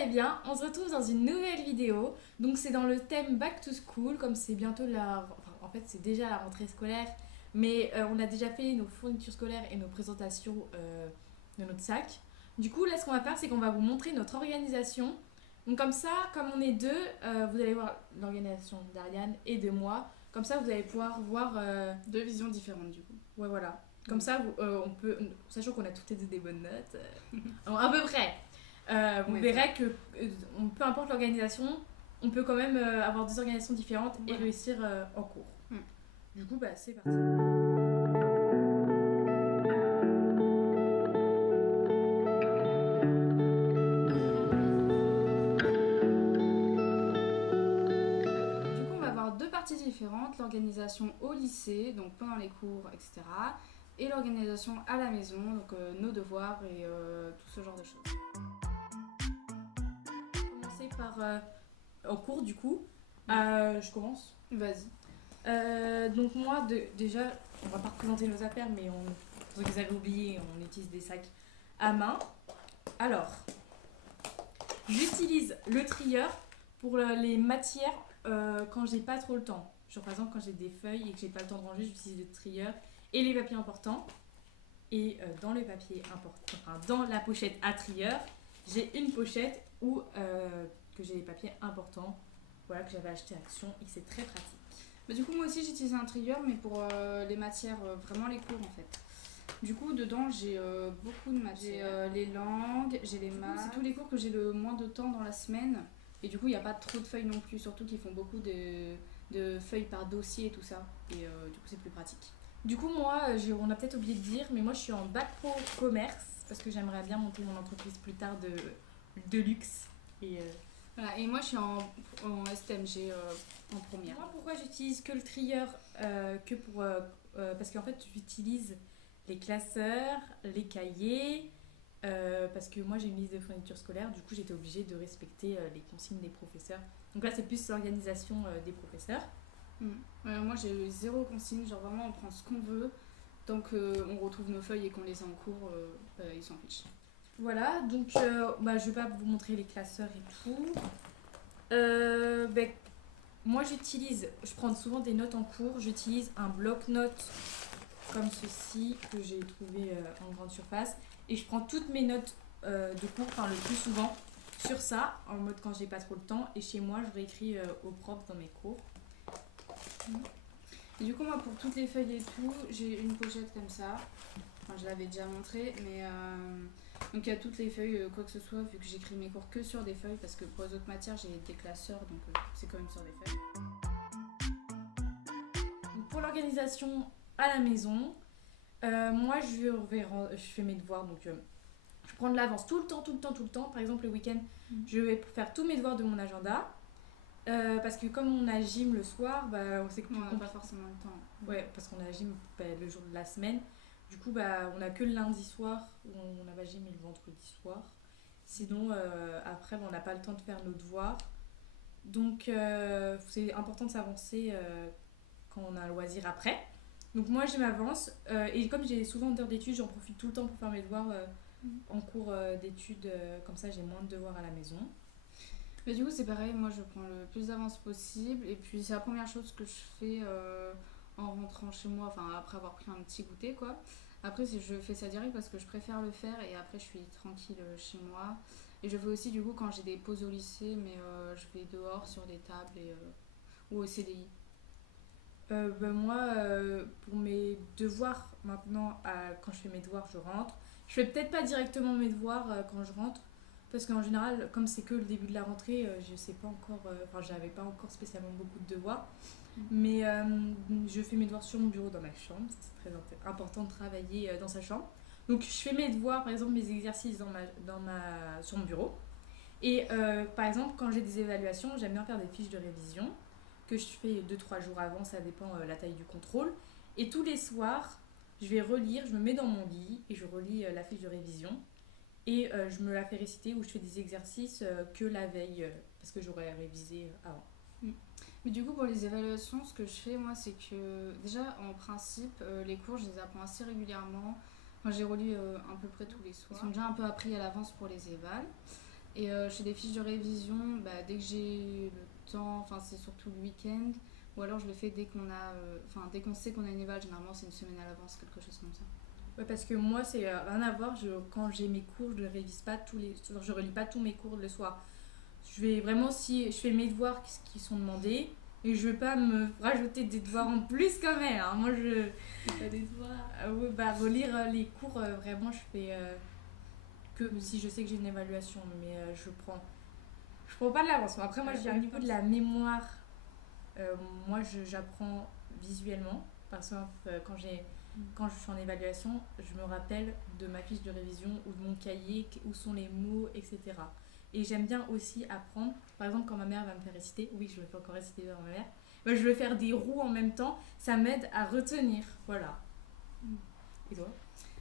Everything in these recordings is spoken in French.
allez bien, on se retrouve dans une nouvelle vidéo. Donc c'est dans le thème Back to School, comme c'est bientôt Enfin, en fait c'est déjà la rentrée scolaire, mais on a déjà fait nos fournitures scolaires et nos présentations de notre sac. Du coup là ce qu'on va faire c'est qu'on va vous montrer notre organisation. Donc comme ça, comme on est deux, vous allez voir l'organisation d'Ariane et de moi. Comme ça vous allez pouvoir voir... Deux visions différentes du coup. Ouais voilà. Comme ça, on peut, sachant qu'on a toutes les deux des bonnes notes, à peu près, vous verrez que peu importe l'organisation, on peut quand même avoir deux organisations différentes et réussir en cours. Du coup, c'est parti. Du coup, on va avoir deux parties différentes, l'organisation au lycée, donc pendant les cours, etc. Et l'organisation à la maison, donc nos devoirs et tout ce genre de choses. On va commencer par en cours du coup. Je commence. Vas-y. Donc moi, déjà, on va pas représenter nos affaires, mais vous avez oublié, on utilise des sacs à main. Alors, j'utilise le trieur pour les matières quand j'ai pas trop le temps. Genre par exemple quand j'ai des feuilles et que j'ai pas le temps de ranger, j'utilise le trieur et les papiers importants. Et dans les papiers importants, enfin dans la pochette à trieur, j'ai une pochette où que j'ai les papiers importants, voilà, que j'avais acheté à Action et que c'est très pratique. Bah, du coup, moi aussi j'utilise un trieur, mais pour les matières, vraiment les cours en fait. Du coup, dedans, j'ai beaucoup de matières. J'ai les langues, j'ai les maths. C'est tous les cours que j'ai le moins de temps dans la semaine. Et du coup, il n'y a pas trop de feuilles non plus, surtout qu'ils font beaucoup de feuilles par dossier et tout ça. Et du coup, c'est plus pratique. Du coup, moi, on a peut-être oublié de dire, mais moi je suis en bac pro commerce parce que j'aimerais bien monter mon entreprise plus tard de luxe. Et voilà, et moi je suis en STMG en première. Moi, pourquoi j'utilise que le trieur que pour parce qu'en fait, j'utilise les classeurs, les cahiers, parce que moi j'ai une liste de fournitures scolaires, du coup j'étais obligée de respecter les consignes des professeurs. Donc là, c'est plus l'organisation des professeurs. Moi j'ai zéro consigne, genre vraiment on prend ce qu'on veut. Tant qu'on retrouve nos feuilles et qu'on les a en cours, ils s'en fichent. Voilà, donc je vais pas vous montrer les classeurs et tout. Moi je prends souvent des notes en cours, j'utilise un bloc-notes comme ceci que j'ai trouvé en grande surface et je prends toutes mes notes de cours, enfin le plus souvent, sur ça, en mode quand j'ai pas trop le temps, et chez moi je réécris au prof dans mes cours. Et du coup, moi pour toutes les feuilles et tout, j'ai une pochette comme ça. Enfin, je l'avais déjà montré, mais donc il y a toutes les feuilles, quoi que ce soit, vu que j'écris mes cours que sur des feuilles, parce que pour les autres matières, j'ai des classeurs, donc c'est quand même sur des feuilles. Donc, pour l'organisation à la maison, moi je fais mes devoirs, donc je prends de l'avance tout le temps. Par exemple, le week-end, je vais faire tous mes devoirs de mon agenda. Parce que comme on a gym le soir, on sait que on n'a pas forcément le temps. Ouais, parce qu'on a gym le jour de la semaine. Du coup, on a que le lundi soir où on a gym et le vendredi soir. Sinon, après, on n'a pas le temps de faire nos devoirs. Donc, c'est important de s'avancer quand on a un loisir après. Donc, moi, je m'avance. Et comme j'ai souvent d'heures d'études, j'en profite tout le temps pour faire mes devoirs en cours d'études. Comme ça, j'ai moins de devoirs à la maison. Mais du coup, c'est pareil, moi je prends le plus d'avance possible. Et puis, c'est la première chose que je fais en rentrant chez moi, enfin après avoir pris un petit goûter quoi. Après, je fais ça direct parce que je préfère le faire et après, je suis tranquille chez moi. Et je fais aussi, du coup, quand j'ai des pauses au lycée, mais je vais dehors sur des tables ou au CDI. Moi, pour mes devoirs, maintenant, quand je fais mes devoirs, je rentre. Je fais peut-être pas directement mes devoirs quand je rentre, parce qu'en général, comme c'est que le début de la rentrée, je sais pas encore, j'avais pas encore spécialement beaucoup de devoirs. Mais je fais mes devoirs sur mon bureau dans ma chambre, c'est très important de travailler dans sa chambre. Donc je fais mes devoirs, par exemple mes exercices sur mon bureau. Et par exemple, quand j'ai des évaluations, j'aime bien faire des fiches de révision que je fais 2-3 jours avant, ça dépend la taille du contrôle. Et tous les soirs, je vais relire, je me mets dans mon lit et je relis la fiche de révision. Et je me la fais réciter ou je fais des exercices que la veille, parce que j'aurais révisé avant. Mais du coup, pour les évaluations, ce que je fais, moi, c'est que déjà, en principe, les cours, je les apprends assez régulièrement. Enfin, j'ai relu à peu près tous les soirs. Ils sont déjà un peu appris à l'avance pour les évals. Et je fais des fiches de révision dès que j'ai le temps, enfin c'est surtout le week-end, ou alors je le fais dès dès qu'on sait qu'on a une éval, généralement c'est une semaine à l'avance, quelque chose comme ça. Ouais, parce que moi, c'est rien à voir. Quand j'ai mes cours, je ne révise pas je relis pas tous mes cours le soir. Je vais vraiment, si je fais mes devoirs qui sont demandés, et je ne vais pas me rajouter des devoirs en plus quand même. Hein. Moi, Pas des devoirs. Oui, relire les cours, vraiment, je fais que si je sais que j'ai une évaluation. Mais je prends pas de l'avancement. Après, moi, je dis au niveau de la mémoire, moi, j'apprends visuellement. Par exemple, quand je suis en évaluation, je me rappelle de ma fiche de révision ou de mon cahier, où sont les mots, etc. Et j'aime bien aussi apprendre, par exemple quand ma mère va me faire réciter, oui je me fais encore réciter devant ma mère, je vais faire des roues en même temps, ça m'aide à retenir, voilà. Et toi?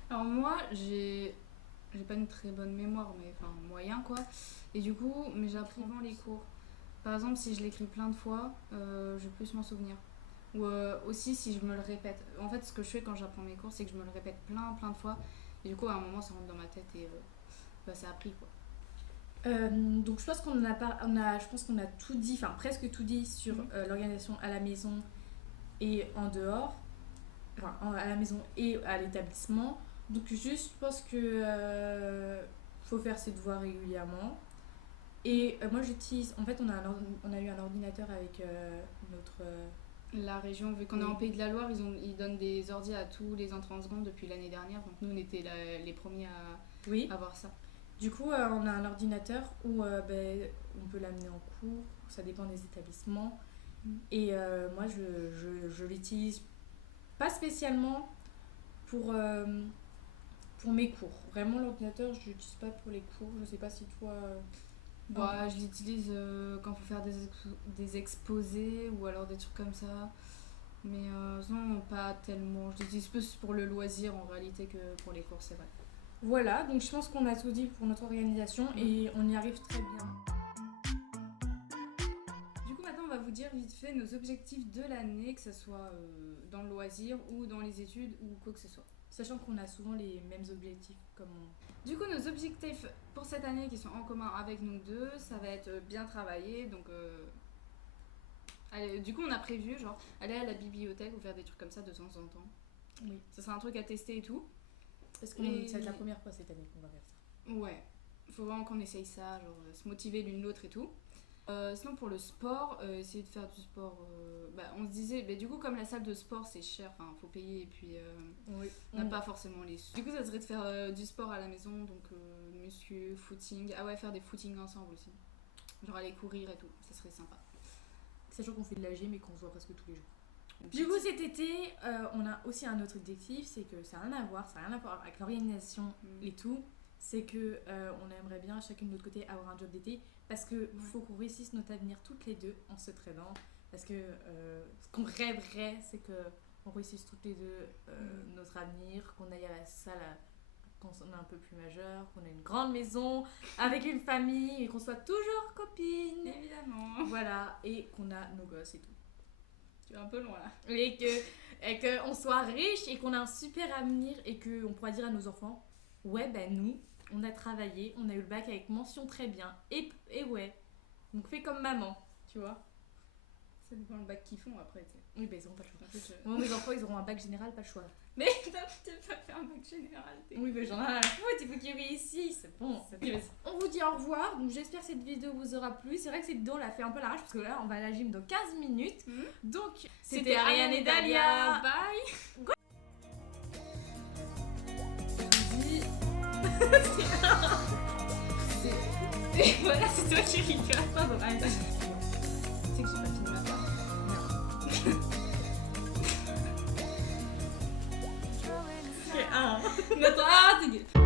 Alors moi, j'ai pas une très bonne mémoire, mais enfin moyen quoi. Et du coup, mais j'apprends dans les cours. Par exemple, si je l'écris plein de fois, je vais plus m'en souvenir. Ou aussi si je me le répète. En fait, ce que je fais quand j'apprends mes cours, c'est que je me le répète plein de fois. Et du coup, à un moment, ça rentre dans ma tête et c'est appris quoi. Donc je pense je pense qu'on a tout dit, enfin presque tout dit sur l'organisation à la maison et en dehors, enfin à la maison et à l'établissement. Donc juste je pense que faut faire ses devoirs régulièrement. Et moi j'utilise, en fait on a eu un ordinateur avec notre... La région, vu qu'on est en Pays de la Loire, ils donnent des ordi à tous les entrants en seconde depuis l'année dernière. Donc nous on était les premiers à avoir ça. Du coup, on a un ordinateur où on peut l'amener en cours, ça dépend des établissements. Et moi, je l'utilise pas spécialement pour mes cours. Vraiment, l'ordinateur, je l'utilise pas pour les cours. Je sais pas si toi... je l'utilise quand il faut faire des exposés ou alors des trucs comme ça. Mais non, pas tellement. Je l'utilise plus pour le loisir en réalité que pour les cours, c'est vrai. Voilà, donc je pense qu'on a tout dit pour notre organisation et on y arrive très bien. Du coup, maintenant, on va vous dire vite fait nos objectifs de l'année, que ce soit dans le loisir ou dans les études ou quoi que ce soit. Sachant qu'on a souvent les mêmes objectifs. Du coup, nos objectifs pour cette année qui sont en commun avec nous deux, ça va être bien travailler. Donc, du coup, on a prévu aller à la bibliothèque ou faire des trucs comme ça de temps en temps. Oui. Ça sera un truc à tester et tout. Parce que ça va être la première fois cette année qu'on va faire ça. Ouais, il faut vraiment qu'on essaye ça, se motiver l'une l'autre et tout. Sinon pour le sport, essayer de faire du sport, on se disait, du coup comme la salle de sport c'est cher, faut payer et puis on n'a pas forcément les sous. Du coup ça serait de faire du sport à la maison, donc muscu, footing, faire des footings ensemble aussi. Genre aller courir et tout, ça serait sympa. Sachant qu'on fait de la gym et qu'on se voit presque tous les jours. Du coup, cet été, on a aussi un autre objectif, c'est que ça n'a rien à voir avec l'organisation et tout. C'est que on aimerait bien chacune de notre côté avoir un job d'été parce que faut qu'on réussisse notre avenir toutes les deux en se traînant. Parce que ce qu'on rêverait, c'est que on réussisse toutes les deux notre avenir, qu'on aille à la salle quand on est un peu plus majeur, qu'on ait une grande maison avec une famille et qu'on soit toujours copines. Évidemment. Voilà, et qu'on a nos gosses et tout. Tu vas un peu loin là. Et qu'on soit riche et qu'on a un super avenir et qu'on pourra dire à nos enfants, nous, on a travaillé, on a eu le bac avec mention très bien. Et ouais, donc fais comme maman, tu vois. Ça dépend le bac qu'ils font après, tu sais. Oui, ils n'auront pas le choix. En fait, moi, mes enfants, ils auront un bac général, pas le choix. Mais tu pas faire un bac général. Oui, mais j'en ai rien à foutre, il faut qu'ils réussissent. Bon, on vous dit au revoir. Donc, j'espère que cette vidéo vous aura plu. C'est vrai que cette vidéo, on l'a fait un peu la rage parce que là, on va à la gym dans 15 minutes. Donc, c'était Ariane et Dalia. Bye. Et voilà, c'est toi qui rigole. Pardon, allez, c'est que j'ai pas fini ma part. C'est un. Notre... Ah, t'es